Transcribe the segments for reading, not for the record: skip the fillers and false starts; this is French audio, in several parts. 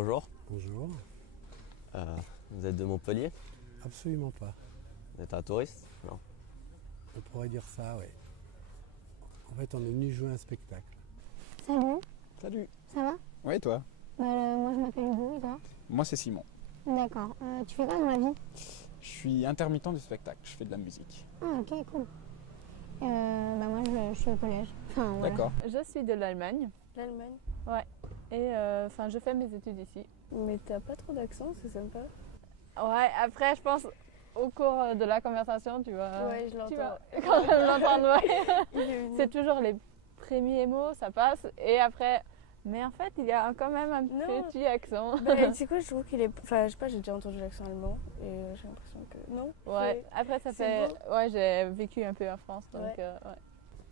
Bonjour, Bonjour. vous êtes de Montpellier? Absolument pas. Vous êtes un touriste? Non. On pourrait dire ça, oui. En fait, on est venu jouer un spectacle. Salut, Salut. ça va? Ouais, et toi? Moi je m'appelle Hugo et toi? Moi, c'est Simon. D'accord. Tu fais quoi dans la vie? Je suis intermittent du spectacle. Je fais de la musique. Ah ok, cool. Moi je suis au collège. Enfin, voilà. D'accord. Je suis de l'Allemagne. L'Allemagne. Ouais. Et je fais mes études ici. Mais t'as pas trop d'accent, c'est sympa. Ouais, après je pense au cours de la conversation, tu vois. Ouais, je l'entends. Tu vas quand même l'entendre, ouais. Il est venu. C'est toujours les premiers mots, ça passe. Et après, mais en fait, il y a quand même un Non. petit accent. Tu sais quoi, je trouve qu'il est. Enfin, je sais pas, j'ai déjà entendu l'accent allemand et j'ai l'impression que. Non? Ouais, après ça c'est fait. beau. Ouais, j'ai vécu un peu en France, donc Ouais. ouais.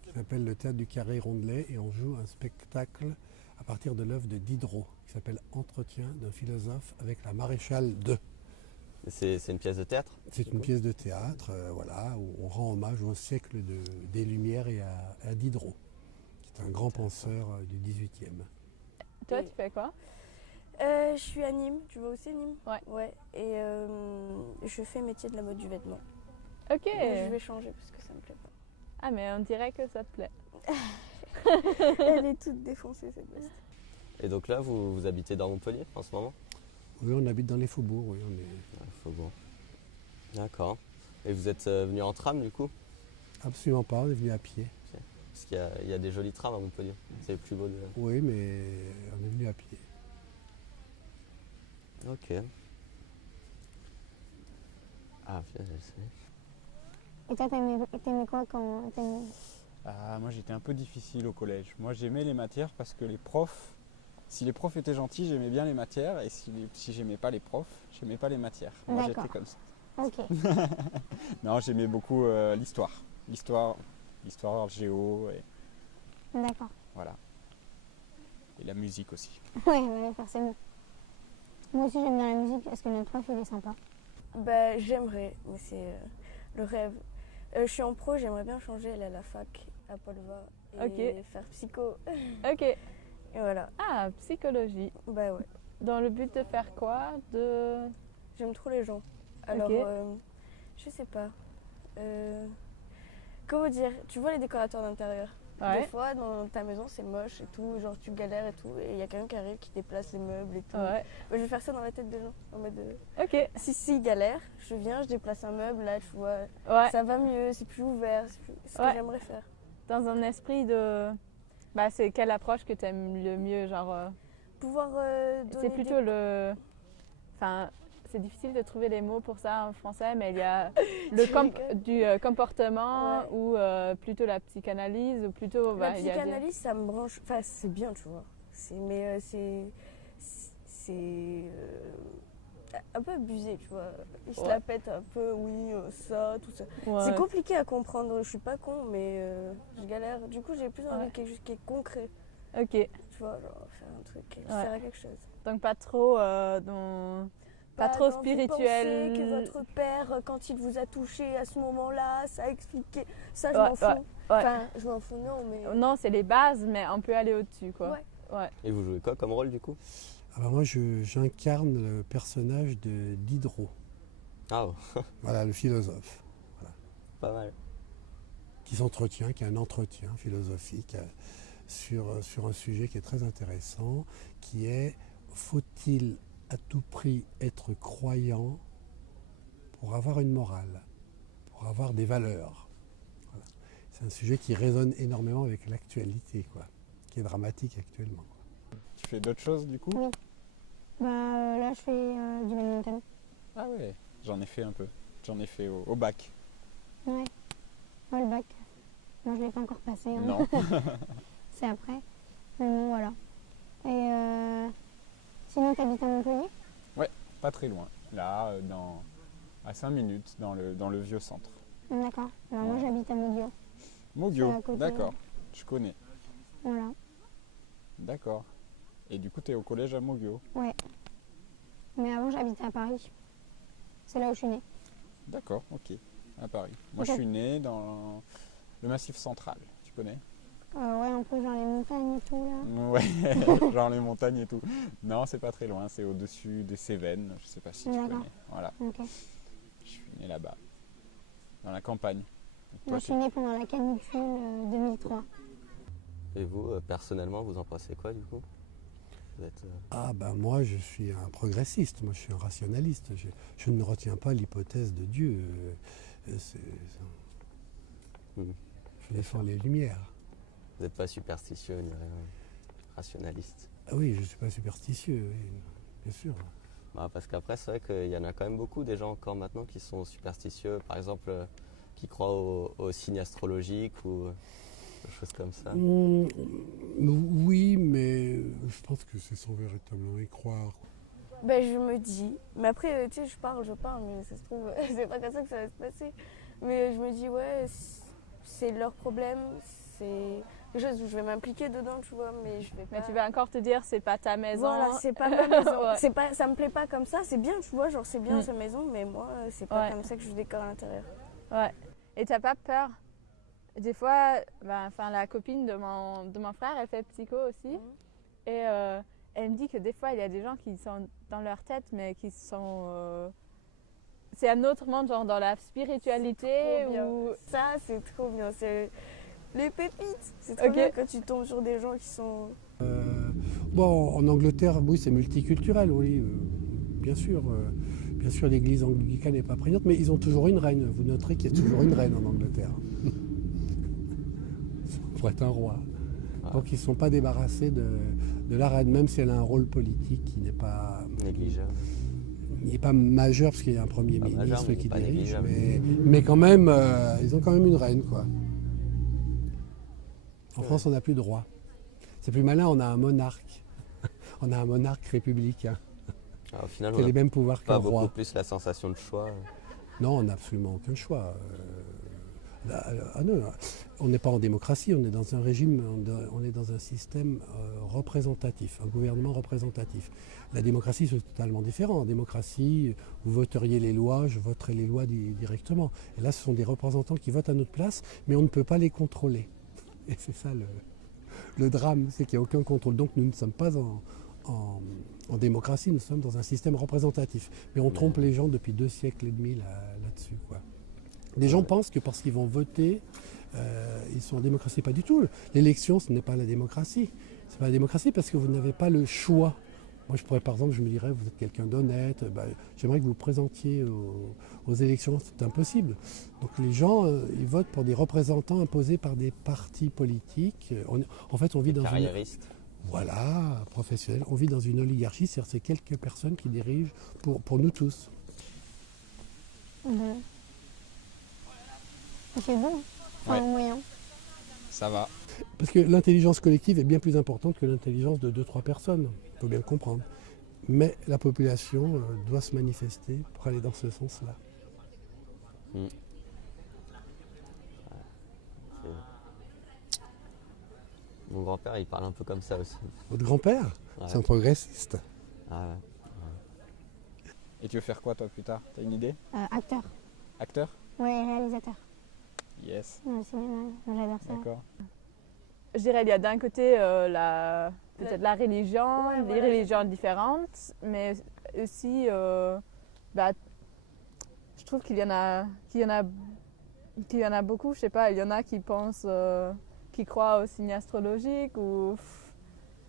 Ça s'appelle le Théâtre du Carré Rondelet et on joue un spectacle à partir de l'œuvre de Diderot qui s'appelle Entretien d'un philosophe avec la maréchale de. C'est une pièce de théâtre? C'est une pièce de théâtre voilà, où on rend hommage au siècle des Lumières et à Diderot, qui est un grand penseur du XVIIIe. Toi, Et- tu fais quoi? Je suis à Nîmes. Tu vas aussi à Nîmes? Ouais. Ouais. Et je fais métier de la mode du vêtement. Ok. Mais je vais changer parce que ça me plaît Ah, mais on dirait que ça te plaît. pas. Elle est toute défoncée cette veste. Et donc là, vous habitez dans Montpellier en ce moment? Oui, on habite dans les faubourgs, oui, on est Ouais, Faubourg. D'accord. Et vous êtes venu en tram du coup? absolument pas, on est venu à pied. Parce qu'il y a des jolis trams à Montpellier. C'est le plus beau de... Oui, mais on est venu à pied. Ok. Ah, putain, je le sais. Et toi t'aimais quoi quand t'aimais... Ah, moi, j'étais un peu difficile au collège. Moi, j'aimais les matières parce que les profs, si les profs étaient gentils, j'aimais bien les matières. Et si j'aimais pas les profs, j'aimais pas les matières. Moi, D'accord. j'étais comme ça. Ok. Non, j'aimais beaucoup l'histoire. L'histoire, géo, et D'accord. voilà. Et la musique aussi. Ouais, forcément. Moi aussi j'aime bien la musique parce que notre prof il est sympa. Bah, j'aimerais, mais c'est le rêve. Je suis en pro, j'aimerais bien changer, aller à la fac à Polva et faire psycho. Ok. Et voilà. Ah, psychologie. Bah ouais. Dans le but de faire quoi? J'aime trop les gens. Alors, Ok. je sais pas. Comment dire? Tu vois les décorateurs d'intérieur? Ouais. Des fois, dans ta maison, c'est moche et tout, genre tu galères et tout, et il y a quelqu'un qui arrive qui déplace les meubles et tout. Ouais. Moi, je vais faire ça dans la tête des gens. En mode, Ok. si galère, je viens, je déplace un meuble, là, tu vois, Ouais. ça va mieux, c'est plus ouvert, c'est ce que Ouais. j'aimerais faire. Dans un esprit de. Bah, c'est quelle approche que tu aimes le mieux? Genre, Pouvoir donner c'est plutôt le. Enfin, c'est difficile de trouver les mots pour ça en français, mais il y a du comportement Ouais. ou plutôt la psychanalyse ou plutôt. La bah, il y a des- psychanalyse, ça me branche. Enfin, c'est bien, tu vois. Mais c'est un peu abusé, tu vois. Ils se Ouais. la pètent un peu, oui, ça, tout ça. Ouais. C'est compliqué à comprendre. Je suis pas con, mais je galère. Du coup, j'ai plus envie Ouais. de quelque chose qui est concret. Ok. Tu vois, genre faire un truc qui sert à quelque chose. Donc pas trop pas trop dans vous spirituel. pensez que votre père, quand il vous a touché à ce moment-là, ça a expliqué. Ça, je Ouais, m'en fous. ouais, ouais. Enfin, je m'en fous, non, mais. Non, c'est les bases, mais on peut aller au-dessus, quoi. Ouais. Ouais. Et vous jouez quoi comme rôle du coup? Alors moi, j'incarne le personnage de Diderot, Ah, voilà, le philosophe, pas mal. qui s'entretient, qui a un entretien philosophique sur un sujet qui est très intéressant, qui est faut-il à tout prix être croyant pour avoir une morale, pour avoir des valeurs? Voilà. C'est un sujet qui résonne énormément avec l'actualité, quoi, qui est dramatique actuellement. Tu fais d'autres choses du coup? Oui. Là je fais du badminton. Ah ouais, j'en ai fait un peu. J'en ai fait au bac. Ouais. Ouais, le bac. Moi je l'ai pas encore passé. Hein. Non. C'est après. Mais bon voilà. Et sinon t'habites à Montpellier? Pas très loin. Là, à 5 minutes, dans le vieux centre. D'accord. Alors, moi j'habite à Modio. C'est Mogio, à côté. d'accord. Je connais. Voilà. D'accord. Et du coup, tu es au collège à Mogio. Ouais. Mais avant j'habitais à Paris. C'est là où je suis née. D'accord, ok. À Paris. Moi, Ok. je suis né dans le Massif central. Tu connais? Ouais, un peu genre les montagnes et tout là. Ouais, genre les montagnes et tout. Non, c'est pas très loin, c'est au-dessus des Cévennes, je sais pas si tu D'accord. connais. Voilà, Ok. je suis né là-bas, dans la campagne. Donc, toi, Moi, je suis née pendant la canicule 2003. Et vous, personnellement, vous en pensez quoi du coup? Vous êtes, Ah ben moi je suis un progressiste, moi je suis un rationaliste. Je ne retiens pas l'hypothèse de Dieu. Mhm. Je défends les lumières. vous n'êtes pas superstitieux ni rien, rationaliste. Ah oui, je ne suis pas superstitieux, oui, bien sûr. Bah, parce qu'après, c'est vrai qu'il y en a quand même beaucoup des gens encore maintenant qui sont superstitieux, par exemple, qui croient aux signes astrologiques ou des choses comme ça. Oui, mais je pense que c'est sans véritablement y croire. Ben, je me dis, mais après, tu sais, je parle, mais ça se trouve, c'est pas comme ça que ça va se passer. Mais je me dis, ouais, c'est leur problème, c'est quelque chose où je vais m'impliquer dedans, tu vois, mais je vais pas. Mais tu vas encore te dire, c'est pas ta maison. Voilà, c'est pas ma maison. Ouais. C'est pas, ça me plaît pas comme ça, c'est bien, tu vois, genre c'est bien sa maison, mais moi, c'est pas Ouais. comme ça que je décore à l'intérieur. Ouais. Et t'as pas peur? Des fois, la copine de mon frère, elle fait psycho aussi. Et elle me dit que des fois, il y a des gens qui sont dans leur tête, mais qui sont... c'est un autre monde, genre dans la spiritualité. Trop bien. Ou... Ça, c'est trop bien. C'est les pépites. C'est trop Ok. bien quand tu tombes sur des gens qui sont... Bon, en Angleterre, oui, c'est multiculturel, oui, bien sûr. Bien sûr, l'église anglicane n'est pas prégnante, mais ils ont toujours une reine. Vous noterez qu'il y a toujours une reine en Angleterre. Pour être un roi. Donc ils ne sont pas débarrassés de la reine, même si elle a un rôle politique qui n'est pas... Négligeable. Il n'est pas majeur parce qu'il y a un premier Pas majeur, ministre mais qui pas dirige, négligeable. mais quand même, ils ont quand même une reine, quoi. En France, on n'a plus de roi. C'est plus malin, on a un monarque. On a un monarque républicain Alors, au final, qui a on les n'a mêmes pouvoirs qu'un pas beaucoup roi. plus la sensation de choix. Non, on n'a absolument aucun choix. Non, on n'est pas en démocratie, on est dans un régime, on est dans un système représentatif, un gouvernement représentatif. La démocratie, c'est totalement différent. En démocratie, vous voteriez les lois, je voterai les lois directement. Et là, ce sont des représentants qui votent à notre place, mais on ne peut pas les contrôler. Et c'est ça le drame, c'est qu'il n'y a aucun contrôle. Donc nous ne sommes pas en démocratie, nous sommes dans un système représentatif. Mais on trompe les gens depuis 2 siècles et demi là-dessus, quoi. Les gens pensent que parce qu'ils vont voter, ils sont en démocratie. Pas du tout. L'élection, ce n'est pas la démocratie. Ce n'est pas la démocratie parce que vous n'avez pas le choix. Moi, je pourrais, par exemple, je me dirais, vous êtes quelqu'un d'honnête, j'aimerais que vous vous présentiez aux élections. C'est impossible. Donc les gens, ils votent pour des représentants imposés par des partis politiques. En fait, on vit dans une... Carriériste. Voilà, professionnel. On vit dans une oligarchie, c'est-à-dire c'est quelques personnes qui dirigent pour nous tous. C'est bon, enfin, Ouais. moyen. Ça va. Parce que l'intelligence collective est bien plus importante que l'intelligence de 2-3 personnes. Il faut bien le comprendre. Mais la population doit se manifester pour aller dans ce sens-là. Mon grand-père, il parle un peu comme ça aussi. Votre grand-père, Ouais. c'est un progressiste. Ah ouais. Et tu veux faire quoi toi plus tard? T'as une idée? Acteur. Acteur? Ouais, réalisateur. Yes. Dans le cinéma, moi, j'adore ça. D'accord. Je dirais il y a d'un côté peut-être la religion, Ouais, les voilà, religions différentes, mais aussi je trouve qu'il y en a beaucoup, je sais pas, il y en a qui pensent qui croient aux signes astrologiques ou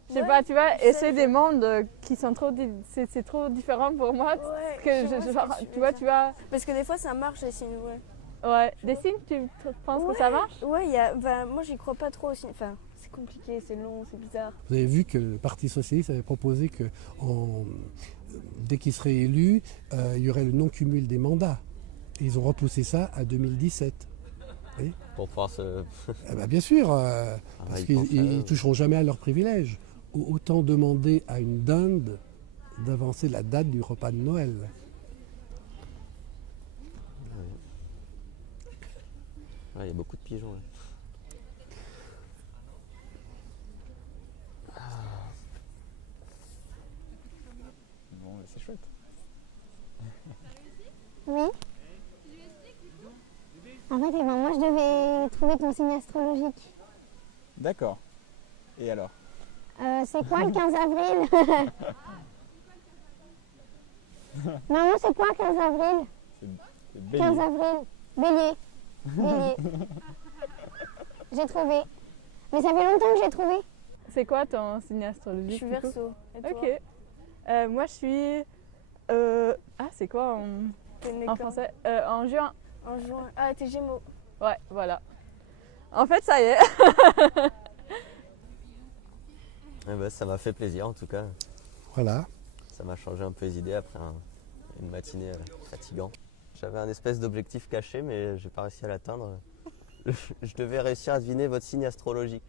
je sais Ouais, pas, tu vois, et ça, c'est des mondes qui sont c'est trop différent pour moi Ouais, que je vois ce genre, que tu vois, Parce que des fois, ça marche, les signes, ouais. ouais, des signes, tu penses que ça marche? Ouais, moi, j'y crois pas trop aux signes. Enfin, c'est compliqué, c'est long, c'est bizarre. Vous avez vu que le Parti socialiste avait proposé que dès qu'il serait élu, il y aurait le non-cumul des mandats. Et ils ont repoussé ça à 2017. Oui. Pour pouvoir se... Bien sûr, parce ils qu'ils pensent à eux. ne toucheront jamais à leurs privilèges. Autant demander à une dinde d'avancer la date du repas de Noël. Ouais, il y a beaucoup de pigeons. Là. Bon, c'est chouette. Oui. En fait, moi, je devais trouver ton signe astrologique. D'accord. Et alors? C'est quoi le 15 avril? Maman, c'est quoi 15 avril? C'est Bélier. 15 avril. Bélier. Bélier. J'ai trouvé. Mais ça fait longtemps que j'ai trouvé. C'est quoi ton signe Je astrologique suis du coup? Verseau. Et toi? Ok. Moi je suis. Ah, c'est quoi T'es né en quand? français? En juin. En juin. Ah, t'es Gémeaux. Ouais, voilà. En fait, ça y est. Eh ben, ça m'a fait plaisir en tout cas. Voilà. Ça m'a changé un peu les idées après une matinée fatigante. J'avais un espèce d'objectif caché, mais j'ai pas réussi à l'atteindre. Je devais réussir à deviner votre signe astrologique.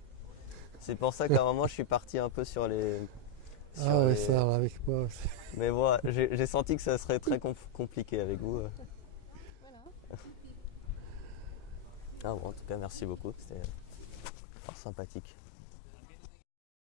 C'est pour ça qu'à un moment, je suis parti un peu sur les. Ah ouais, ça va avec moi. Mais voilà, j'ai senti que ça serait très compliqué avec vous. Ah bon, en tout cas, merci beaucoup. C'était fort sympathique.